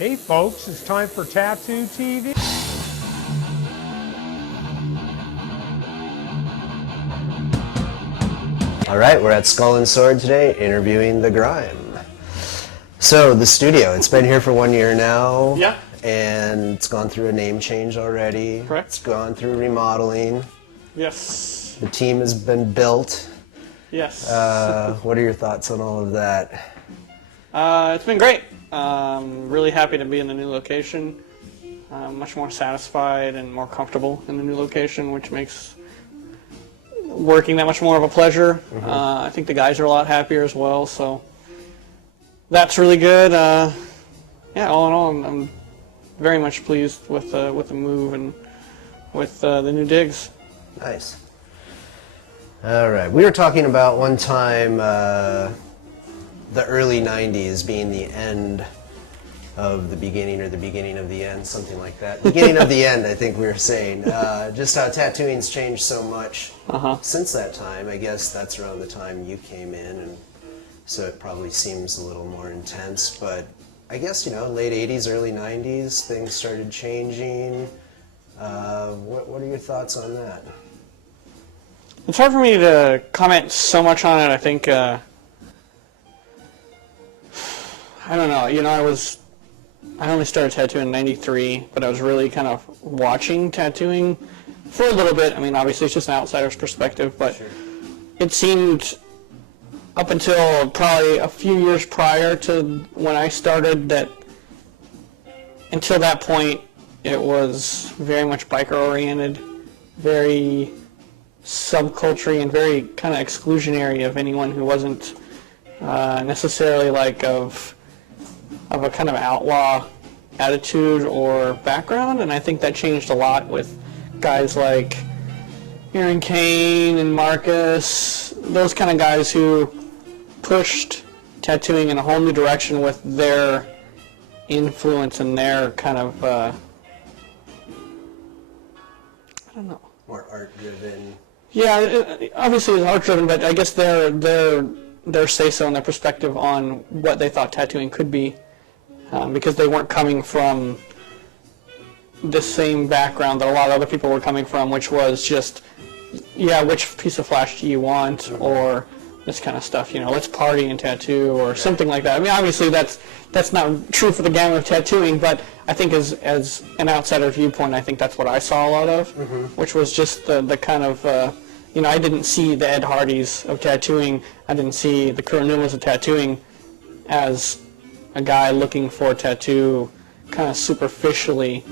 Hey folks, it's time for Tattoo TV. All right, we're at Skull and Sword today, interviewing the Grime. So the studio, it's been here for 1 year now. Yeah. And it's gone through a name change already. Correct. It's gone through remodeling. Yes. The team has been built. Yes. What are your thoughts on all of that? It's been great. Really happy to be in the new location. Much more satisfied and more comfortable in the new location, which makes working that much more of a pleasure. Mm-hmm. I think the guys are a lot happier as well, so that's really good. Yeah, all in all, I'm very much pleased with the move and with the new digs. Nice. All right, we were talking about one time the early 90s being the end of the beginning or the beginning of the end, something like that. Beginning of the end, I think we were saying. Just how tattooing's changed so much since that time. I guess that's around the time you came in, and so it probably seems a little more intense. But I guess, you know, late 80s, early 90s, things started changing. What are your thoughts on that? It's hard for me to comment so much on it. I think, I don't know, you know, I only started tattooing in '93, but I was really kind of watching tattooing for a little bit. I mean, obviously it's just an outsider's perspective, but Sure. It seemed up until probably a few years prior to when I started that until that point it was very much biker oriented, very subculture and very kind of exclusionary of anyone who wasn't necessarily like of a kind of outlaw attitude or background, and I think that changed a lot with guys like Aaron Kane and Marcus, those kind of guys who pushed tattooing in a whole new direction with their influence and their kind of, I don't know. More art-driven. Yeah, obviously it's art-driven, but I guess their say-so and their perspective on what they thought tattooing could be. Because they weren't coming from the same background that a lot of other people were coming from, which was just, yeah, which piece of flash do you want, or this kind of stuff, you know, let's party and tattoo, or something like that. I mean, obviously that's not true for the gamut of tattooing, but I think as an outsider viewpoint, I think that's what I saw a lot of, which was just the kind of, you know, I didn't see the Ed Hardys of tattooing, I didn't see the Kurt Newmans of tattooing as a guy looking for a tattoo kind of superficially,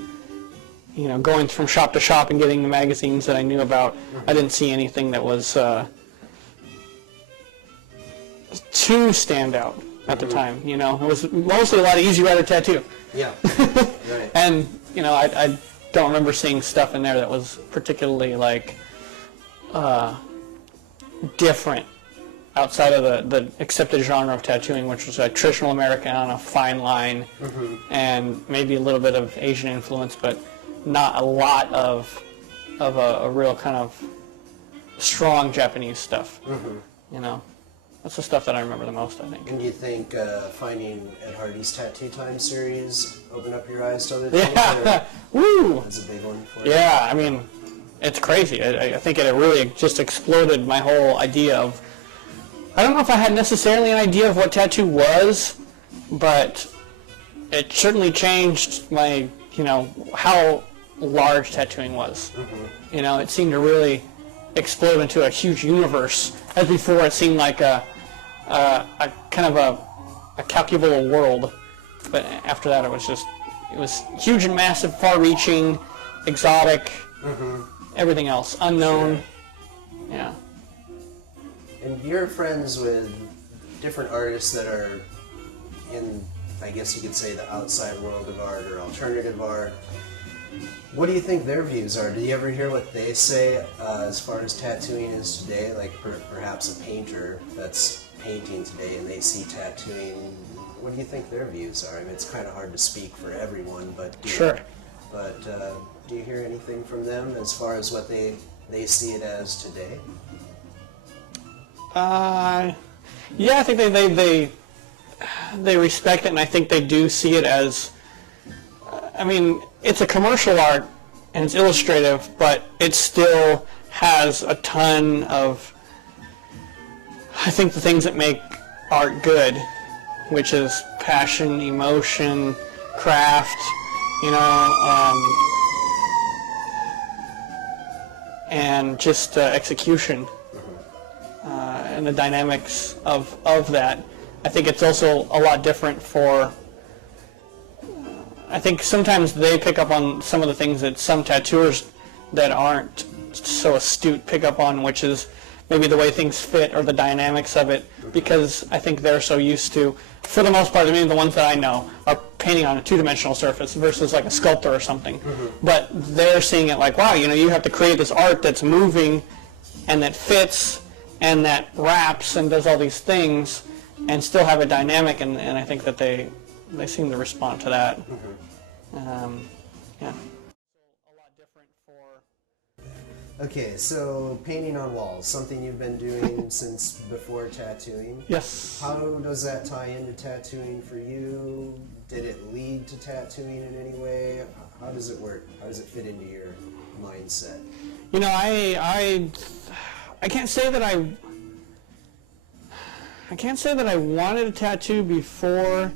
you know, going from shop to shop and getting the magazines that I knew about. I didn't see anything that was too standout at the time, you know. It was mostly a lot of Easy Rider tattoo. Yeah, right. And, you know, I don't remember seeing stuff in there that was particularly, like, different outside of the accepted genre of tattooing, which was a traditional Americana, fine line, and maybe a little bit of Asian influence, but not a lot of a real kind of strong Japanese stuff. You know, that's the stuff that I remember the most, I think. And do you think finding Ed Hardy's Tattoo Time series opened up your eyes to other things? Yeah, woo! That's a big one for you. Yeah, I mean, it's crazy. I think it really just exploded my whole idea of, I don't know if I had necessarily an idea of what tattoo was, but it certainly changed my, you know, how large tattooing was. You know, it seemed to really explode into a huge universe. As before, it seemed like a kind of a calculable world, but after that, it was huge and massive, far-reaching, exotic, everything else, unknown. Yeah. And you're friends with different artists that are in, I guess you could say, the outside world of art or alternative art. What do you think their views are? Do you ever hear what they say as far as tattooing is today? Like perhaps a painter that's painting today and they see tattooing. What do you think their views are? I mean, it's kind of hard to speak for everyone, but Sure. But do you hear anything from them as far as what they see it as today? Yeah, I think they respect it, and I think they do see it as I mean, it's a commercial art and it's illustrative, but it still has a ton of, I think, the things that make art good, which is passion, emotion, craft, you know, and just execution, and the dynamics of that. I think it's also a lot different for, I think sometimes they pick up on some of the things that some tattooers that aren't so astute pick up on, which is maybe the way things fit or the dynamics of it, because I think they're so used to, for the most part, I mean, the ones that I know are painting on a two-dimensional surface versus like a sculptor or something. But they're seeing it like, wow, you know, you have to create this art that's moving and that fits and that wraps and does all these things and still have a dynamic, and I think that they seem to respond to that. Yeah. A lot different for. Okay, so painting on walls, something you've been doing since before tattooing. Yes. How does that tie into tattooing for you? Did it lead to tattooing in any way? How does it work? How does it fit into your mindset? You know, I can't say that I wanted a tattoo before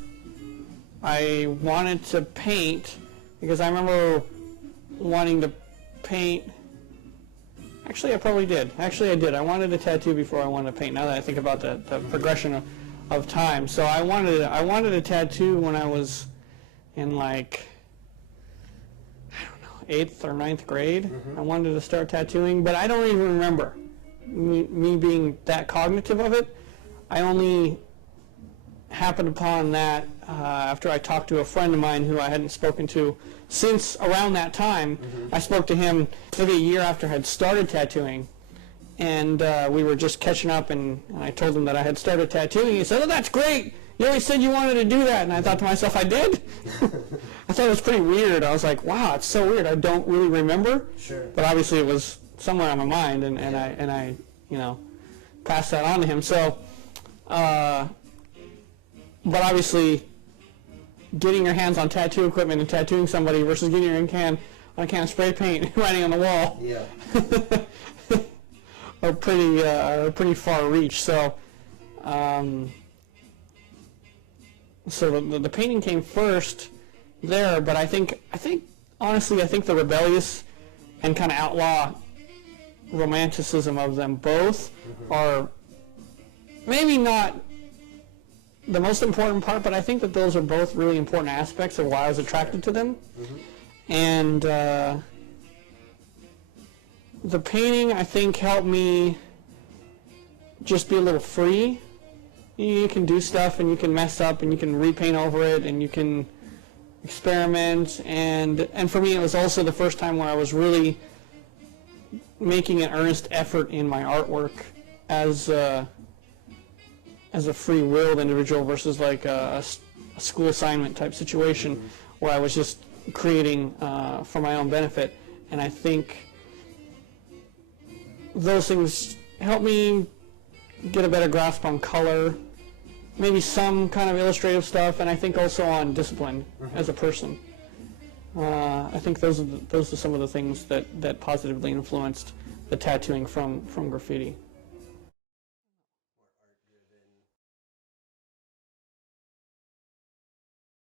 I wanted to paint, because I remember wanting to paint. Actually, I probably did. Actually, I did. I wanted a tattoo before I wanted to paint, now that I think about the progression of time. So I wanted a tattoo when I was in, like, I don't know, 8th or 9th grade. I wanted to start tattooing, but I don't even remember me being that cognitive of it. I only happened upon that after I talked to a friend of mine who I hadn't spoken to since around that time. I spoke to him maybe a year after I had started tattooing, and we were just catching up, and I told him that I had started tattooing. He said, "Oh, that's great. You always said you wanted to do that." And I thought to myself, I did? I thought it was pretty weird. I was like, wow, it's so weird. I don't really remember. Sure. But obviously it was somewhere on my mind, and I you know, passed that on to him. So, but obviously, getting your hands on tattoo equipment and tattooing somebody versus getting your hand on a can of spray paint and writing on the wall, Yeah. are pretty far reach. So, so the painting came first there, but I think honestly, I think the rebellious and kind of outlaw romanticism of them both are maybe not the most important part, but I think that those are both really important aspects of why I was attracted to them. And the painting, I think, helped me just be a little free. You can do stuff and you can mess up and you can repaint over it and you can experiment, and for me it was also the first time where I was really making an earnest effort in my artwork as a free-willed individual versus like a school assignment type situation where I was just creating for my own benefit. And I think those things helped me get a better grasp on color, maybe some kind of illustrative stuff, and I think also on discipline as a person. I think those are some of the things that positively influenced the tattooing from graffiti.